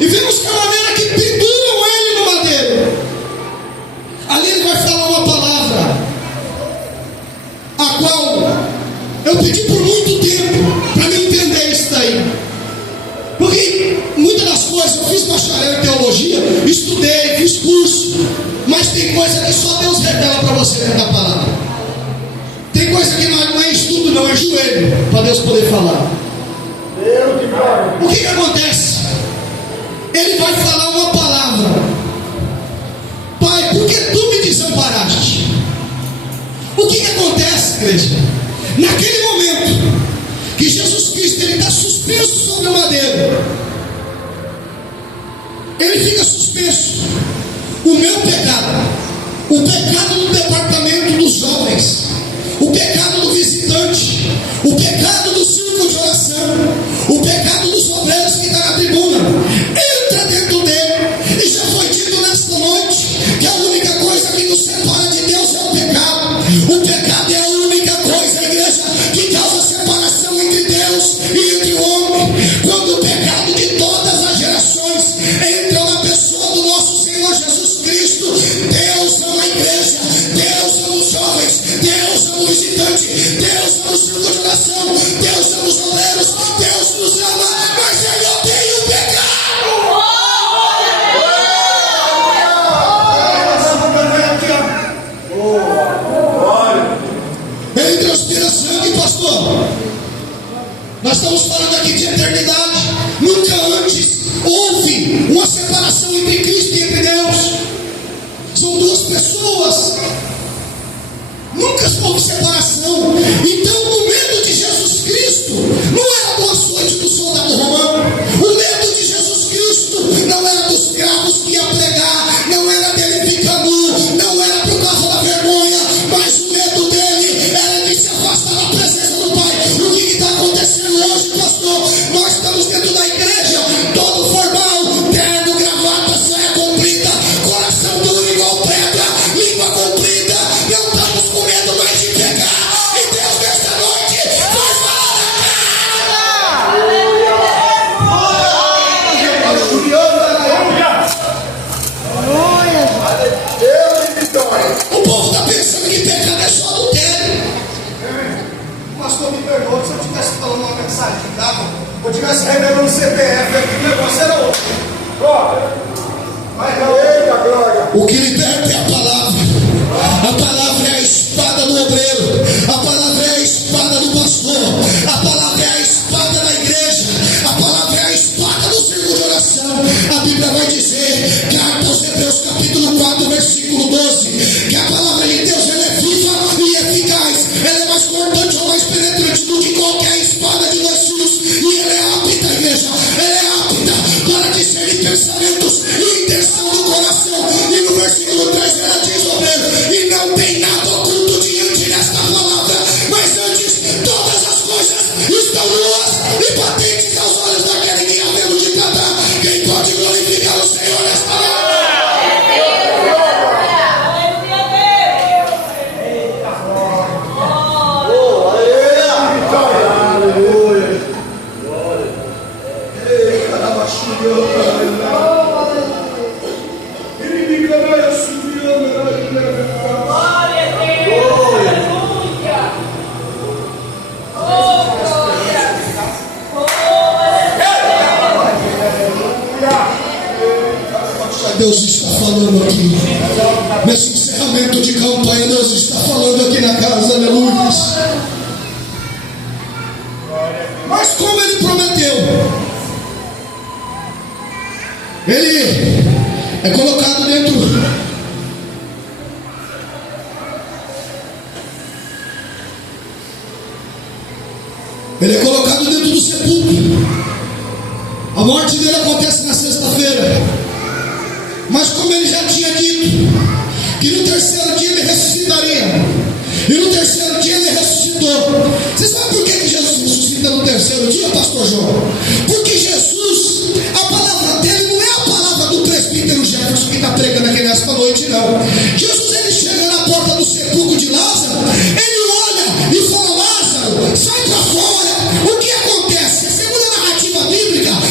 E vemos que a maneira que penduram ele no madeiro. Ali ele vai falar uma palavra, a qual eu pedi por muito tempo para me entender isso daí. Porque muitas das coisas eu fiz bacharel em teologia, estudei, fiz curso, mas tem coisa que só Deus revela para você dentro da palavra. Tem coisa que não é estudo, não, é joelho, para Deus poder falar. O que acontece? Ele vai falar uma palavra: Pai, por que tu me desamparaste? O que acontece, igreja? Naquele momento que Jesus Cristo está suspenso sobre o madeiro, ele fica suspenso. O meu pecado, o pecado do departamento dos jovens, o pecado do visitante, o pecado do círculo de oração, o pecado dos obreiros que está na tribuna, entra dentro dele. E já foi dito nesta noite que a única coisa que nos separa de Deus é o pecado. O pecado é a única coisa, igreja, que causa separação entre Deus e entre o homem. Quando o pecado de todas as gerações entra na pessoa do nosso Senhor Jesus Cristo, Deus ama a igreja, Deus ama os jovens, Deus ama o visitante, Deus ama o círculo de oração, Deus ama os obreiros, Deus nos ama, mas Ele odeia o pecado. Ele transpira sangue, pastor. Nós estamos falando aqui de eternidade. Nunca antes houve uma separação entre Cristo e entre Deus. São duas pessoas. Nunca houve separação. Então o medo de Jesus Cristo não era do açoite do soldado romano. O medo de Jesus Cristo não era dos escravos que ia pregar, não era dele ficar nu, não era por causa da vergonha, mas o medo dele era de se afastar da presença do Pai. O que está acontecendo hoje, pastor? Nós estamos dentro da igreja, todo formal, terno, gravata, saia comprida, coração duro igual pedra, língua comprida. Não estamos com medo mais de pecar. E Deus nesta noite vai falar. O povo está pensando que pecado é só adultério. Pastor, me perdoa, se eu estivesse falando uma mensagem de carro, ou estivesse revelando o CPF aqui, o negócio era outro. Mas não, eita glória. O que liberta é a palavra. A palavra é a espada do obreiro. A palavra é a espada do pastor. A palavra é a espada da igreja. A palavra é a espada do círculo de oração. A Bíblia vai dizer, carta aos Hebreus capítulo 4, versículo 12, que a palavra de Deus ela é viva e eficaz. Ela é mais cortante ou mais penetrante do que qualquer espada de dois fios. E ela é apta, igreja. Ela é apta para discernir pensamentos e intenção do coração. E no versículo 3 ela diz, obreiro, e não tem nada oculto diante desta palavra, mas antes todas as coisas estão nuas e patentes aos olhos daquele que havemos de tratar. Quem pode glorificar o Senhor nesta hora? Deus está falando aqui. Nesse encerramento de campanha, Deus está falando aqui na casa, aleluia. Mas como Ele prometeu, Ele é colocado dentro. Ele é colocado dentro do sepulcro. A morte dele acontece na sexta-feira. Mas como ele já tinha dito, que no terceiro dia ele ressuscitaria, e no terceiro dia ele ressuscitou. Você sabe por que Jesus ressuscita no terceiro dia, pastor João?